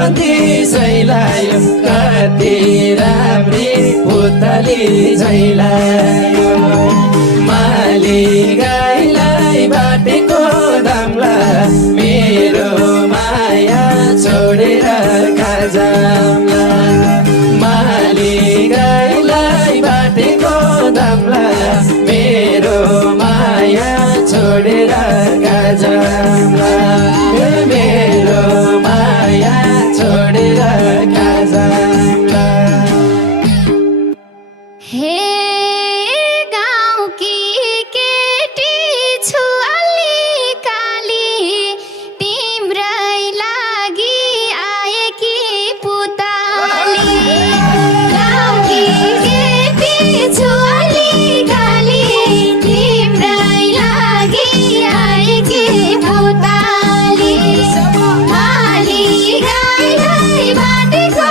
पति सैलायो कति राम्री पुतली झैलायो माली गाईलाई बाटेको दामला मेरो माया छोडेर खाजामला माली गाईलाई बाटेको दामला मेरो माया छोडेर खाजामला मेरो माया छोडेर खाजामला हे गाउँकी केटी छु अलि काली तिम्रै लागि आएकी पुतली गाउँकी केटी छु अलि काली तिम्रै लागि आएकी पुतली माली गाईलाई बाटेको